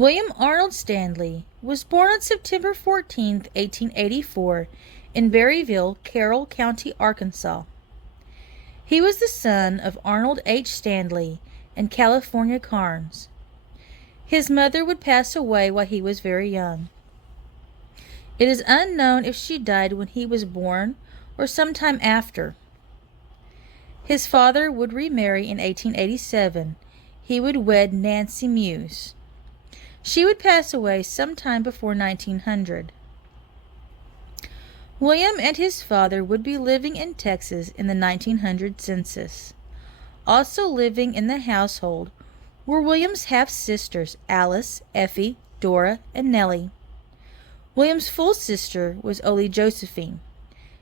William Arnold Stanley was born on September 14, 1884, in Berryville, Carroll County, Arkansas. He was the son of Arnold H. Stanley and California Carnes. His mother would pass away while he was very young. It is unknown if she died when he was born or sometime after. His father would remarry in 1887. He would wed Nancy Muse. She would pass away sometime before 1900. William and his father would be living in Texas in the 1900 census. Also living in the household were William's half-sisters Alice, Effie, Dora, and Nellie. William's full sister was Olie Josephine.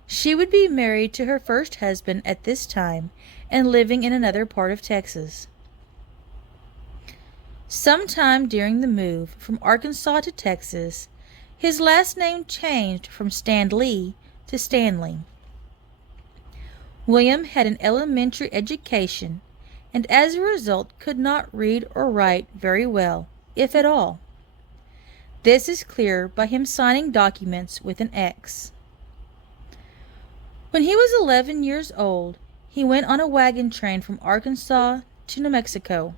She would be married to her first husband at this time and living in another part of Texas. Sometime during the move from Arkansas to Texas, his last name changed from Stanley to Stanley. William had an elementary education and as a result could not read or write very well, if at all. This is clear by him signing documents with an X. When he was 11 years old, he went on a wagon train from Arkansas to New Mexico.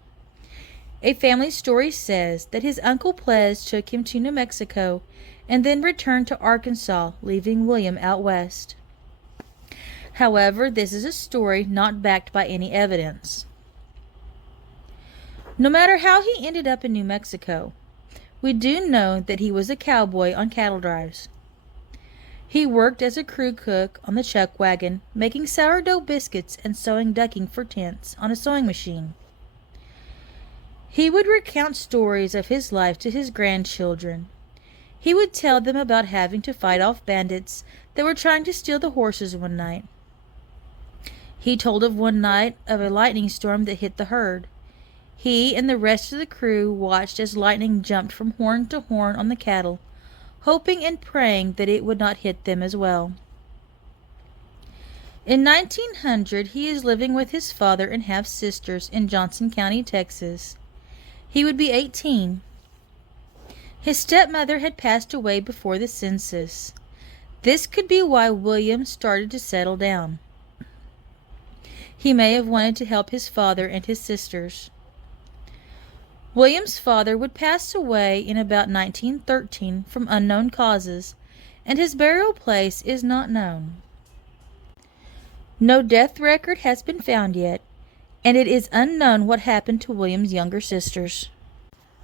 A family story says that his Uncle Ples took him to New Mexico and then returned to Arkansas, leaving William out west. However, this is a story not backed by any evidence. No matter how he ended up in New Mexico, we do know that he was a cowboy on cattle drives. He worked as a crew cook on the chuck wagon, making sourdough biscuits and sewing ducking for tents on a sewing machine. He would recount stories of his life to his grandchildren. He would tell them about having to fight off bandits that were trying to steal the horses one night. He told of one night of a lightning storm that hit the herd. He and the rest of the crew watched as lightning jumped from horn to horn on the cattle, hoping and praying that it would not hit them as well. In 1900, he is living with his father and half-sisters in Johnson County, Texas. He would be 18. His stepmother had passed away before the census. This could be why William started to settle down. He may have wanted to help his father and his sisters. William's father would pass away in about 1913 from unknown causes, and his burial place is not known. No death record has been found yet, and it is unknown what happened to William's younger sisters.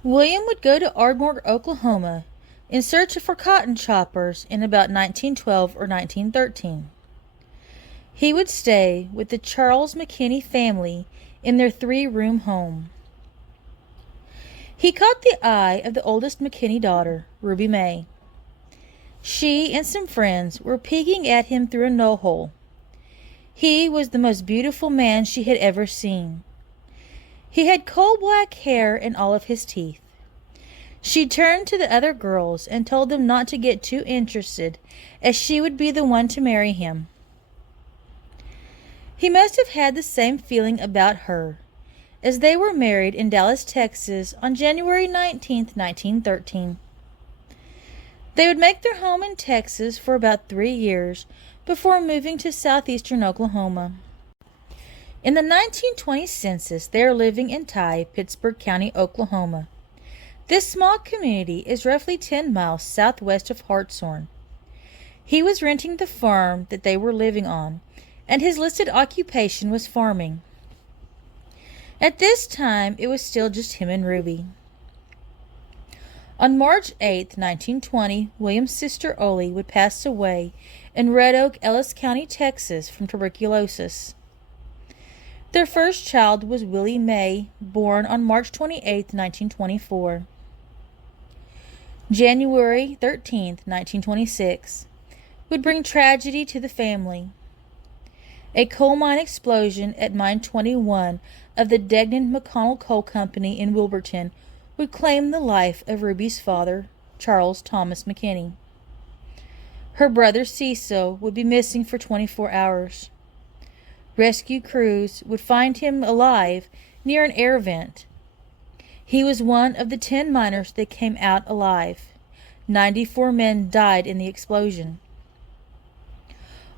William would go to Ardmore, Oklahoma, in search for cotton choppers in about 1912 or 1913. He would stay with the Charles McKinney family in their 3-room home. He caught the eye of the oldest McKinney daughter, Ruby May. She and some friends were peeking at him through a knoll-hole. He was the most beautiful man she had ever seen. He had coal-black hair and all of his teeth. She turned to the other girls and told them not to get too interested, as she would be the one to marry him. He must have had the same feeling about her, as they were married in Dallas, Texas on January 19, 1913. They would make their home in Texas for about 3 years before moving to southeastern Oklahoma. In the 1920 census, they are living in Pittsburgh County, Oklahoma. This small community is roughly 10 miles southwest of Hartshorn. He was renting the farm that they were living on, and his listed occupation was farming. At this time, it was still just him and Ruby. On March 8, 1920, William's sister Olie would pass away in Red Oak, Ellis County, Texas, from tuberculosis. Their first child was Willie May, born on March 28, 1924. January 13, 1926, would bring tragedy to the family. A coal mine explosion at Mine 21 of the Degnan-McConnell Coal Company in Wilburton would claim the life of Ruby's father, Charles Thomas McKinney. Her brother Cecil would be missing for 24 hours. Rescue crews would find him alive near an air vent. He was one of the 10 miners that came out alive. 94 men died in the explosion.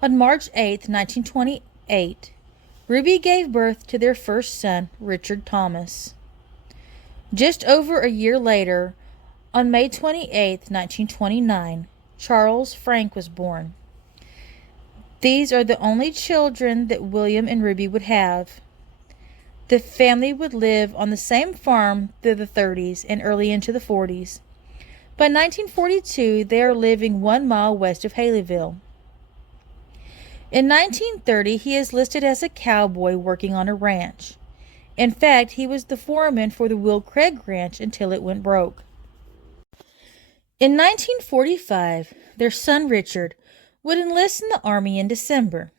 On March 8, 1928, Ruby gave birth to their first son, Richard Thomas. Just over a year later, on May 28, 1929, Charles Frank was born. These are the only children that William and Ruby would have. The family would live on the same farm through the 30s and early into the 40s. By 1942, they are living 1 mile west of Haleyville. In 1930, he is listed as a cowboy working on a ranch. In fact, he was the foreman for the Will Craig Ranch until it went broke. In 1945, their son Richard would enlist in the Army in December.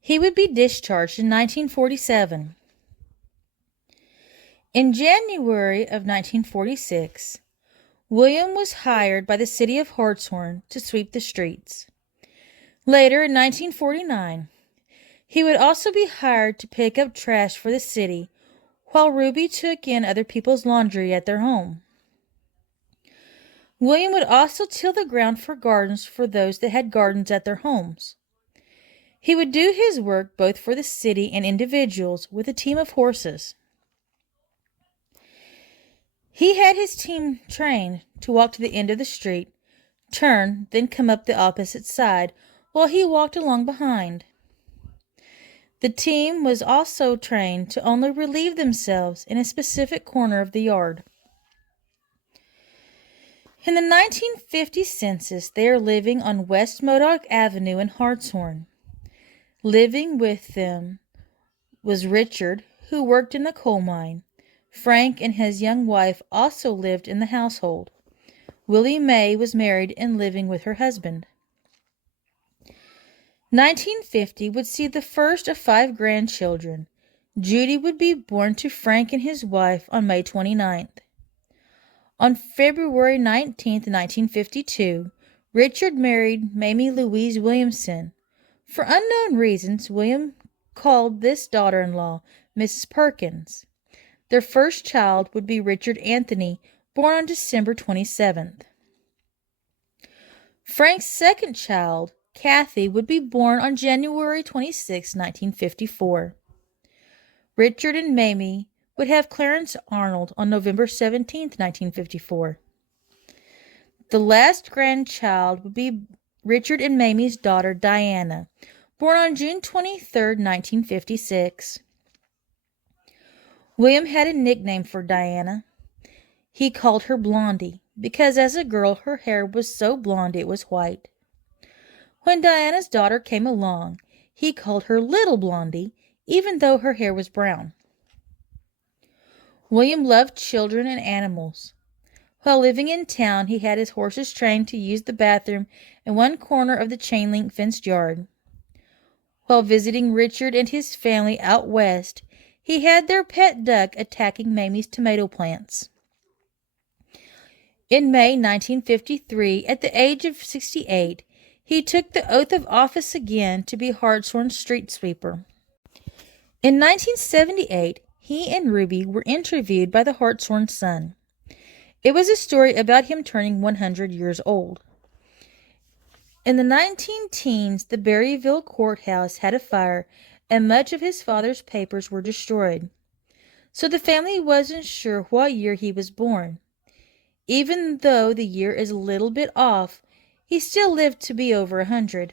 He would be discharged in 1947. In January of 1946, William was hired by the city of Hartshorn to sweep the streets. Later, in 1949, he would also be hired to pick up trash for the city, while Ruby took in other people's laundry at their home. William would also till the ground for gardens for those that had gardens at their homes. He would do his work both for the city and individuals with a team of horses. He had his team trained to walk to the end of the street, turn, then come up the opposite side, while he walked along behind. The team was also trained to only relieve themselves in a specific corner of the yard. In the 1950 census, they are living on West Modoc Avenue in Hartshorn. Living with them was Richard, who worked in the coal mine. Frank and his young wife also lived in the household. Willie Mae was married and living with her husband. 1950 would see the first of 5 grandchildren. Judy would be born to Frank and his wife on May 29th. On February 19, 1952, Richard married Mamie Louise Williamson. For unknown reasons, William called this daughter-in-law Mrs. Perkins. Their first child would be Richard Anthony, born on December 27th. Frank's second child, Kathy, would be born on January 26, 1954. Richard and Mamie would have Clarence Arnold on November 17, 1954. The last grandchild would be Richard and Mamie's daughter, Diana, born on June 23, 1956. William had a nickname for Diana. He called her Blondie, because as a girl her hair was so blonde it was white. When Diana's daughter came along, he called her Little Blondie, even though her hair was brown. William loved children and animals. While living in town, he had his horses trained to use the bathroom in one corner of the chain-link fenced yard. While visiting Richard and his family out west, he had their pet duck attacking Mamie's tomato plants. In May 1953, at the age of 68, he took the oath of office again to be Hartshorn's street sweeper. In 1978, he and Ruby were interviewed by the Hartshorn Sun. It was a story about him turning 100 years old. In the 19-teens, the Berryville courthouse had a fire, and much of his father's papers were destroyed. So the family wasn't sure what year he was born. Even though the year is a little bit off, he still lived to be over 100.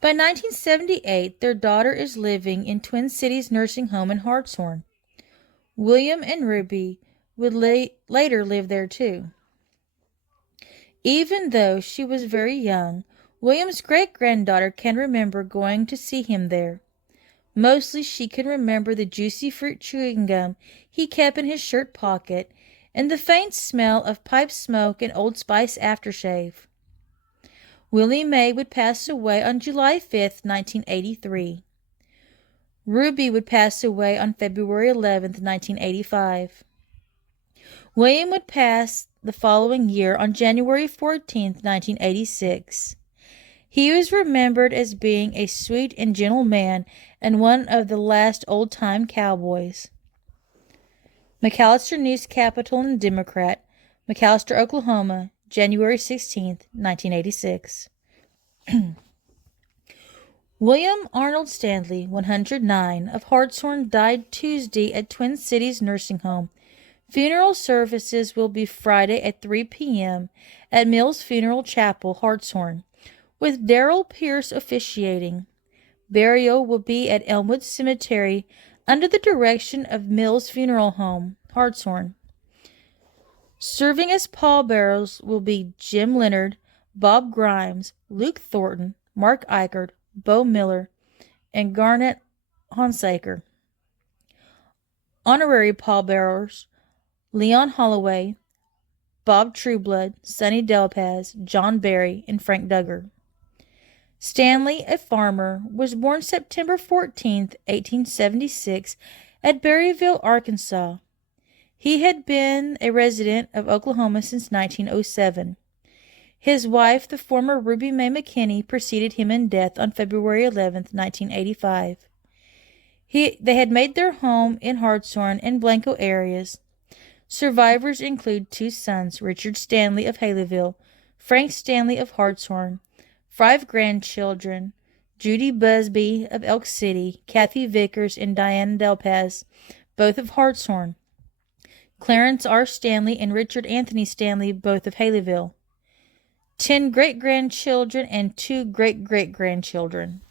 By 1978, their daughter is living in Twin Cities Nursing Home in Hartshorn. William and Ruby would later live there too. Even though she was very young, William's great-granddaughter can remember going to see him there. Mostly she can remember the juicy fruit chewing gum he kept in his shirt pocket and the faint smell of pipe smoke and Old Spice aftershave. Willie Mae would pass away on July 5, 1983. Ruby would pass away on February 11, 1985. William would pass the following year on January 14, 1986. He was remembered as being a sweet and gentle man and one of the last old-time cowboys. McAllister News Capital and Democrat, McAllister, Oklahoma, January 16, 1986. William Arnold Stanley, 109, of Hartshorn, died Tuesday at Twin Cities Nursing Home. Funeral services will be Friday at 3 p.m. at Mills Funeral Chapel, Hartshorn, with Darrell Pierce officiating. Burial will be at Elmwood Cemetery under the direction of Mills Funeral Home, Hartshorn. Serving as pallbearers will be Jim Leonard, Bob Grimes, Luke Thornton, Mark Eichert, Bo Miller, and Garnet Honsaker. Honorary pallbearers: Leon Holloway, Bob Trueblood, Sonny Delpaz, John Barry, and Frank Duggar. Stanley, a farmer, was born September 14, 1876, at Berryville, Arkansas. He had been a resident of Oklahoma since 1907. His wife, the former Ruby Mae McKinney, preceded him in death on February 11, 1985. They had made their home in Hartshorn and Blanco areas. Survivors include 2 sons, Richard Stanley of Haleyville, Frank Stanley of Hartshorn, 5 grandchildren, Judy Busby of Elk City, Kathy Vickers, and Diana Delpaz, both of Hartshorn, Clarence R. Stanley and Richard Anthony Stanley, both of Haleyville, 10 great-grandchildren and 2 great-great-grandchildren.